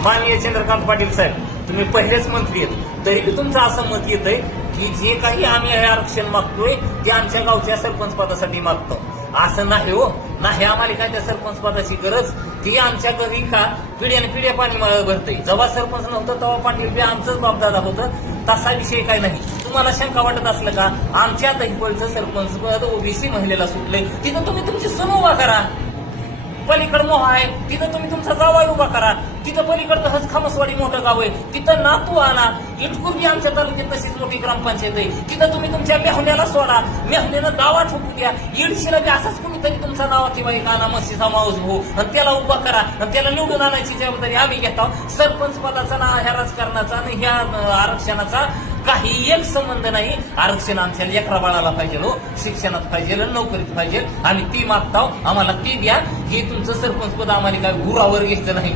माननीय चंद्रकांत पाटील साहेब तुम्ही पहिलेच मंत्री आहेत तरी बी तुमचं असं मत येतंय की जे काही आम्ही हे आरक्षण मागतोय ते आमच्या गावच्या सरपंच पदासाठी मागतो. असं नाही हो. नाही आम्हाला काय त्या सरपंच पदाची गरज? ती आमच्या घरी का पिढ्याने पिढ्या पाणी मा- भरते जेव्हा सरपंच नव्हतं तेव्हा पाटील बी आमचंच बापदादा होतं. तसा विषय काय नाही. तुम्हाला शंका वाटत असलं का? आमच्या दहिपळचं सरपंच पद ओबीसी महिलेला सुटलंय. तिथं तुम्ही तुमची सम उभा करा. पलीकडं मोह आहे तिथं तुम्ही तुमचा जावाई उभा करा. तिथं पलीकडं तसंच खामसवाडी मोठं गाव आहे. तिथं नातू आणा इटकुर्जी आमच्या तालुक्यात तशीच मोठी ग्रामपंचायत आहे. तिथं तुम्ही तुमच्या मेहण्याला सोडा. मेहण्यानं दावा ठोकू द्या. इडशीला बी असाच कुणीतरी तुमचा नावा किंवा एक आणा मस्तीचा माऊस भाऊ आणि त्याला उभा करा. आणि त्याला निवडून आणायची जबाबदारी आम्ही घेतो. सरपंच पदाचा ना ह्या राजकारणाचा आणि ह्या आरक्षणाचा काही एक संबंध नाही. आरक्षण आमच्या लेकरा बाळाला पाहिजे हो. शिक्षणात पाहिजे नोकरीत पाहिजे. आणि ती मागताव आम्हाला ती द्या. हे तुमचं सरपंच पद आम्हाला काय गुरावर घ्यायचं नाही.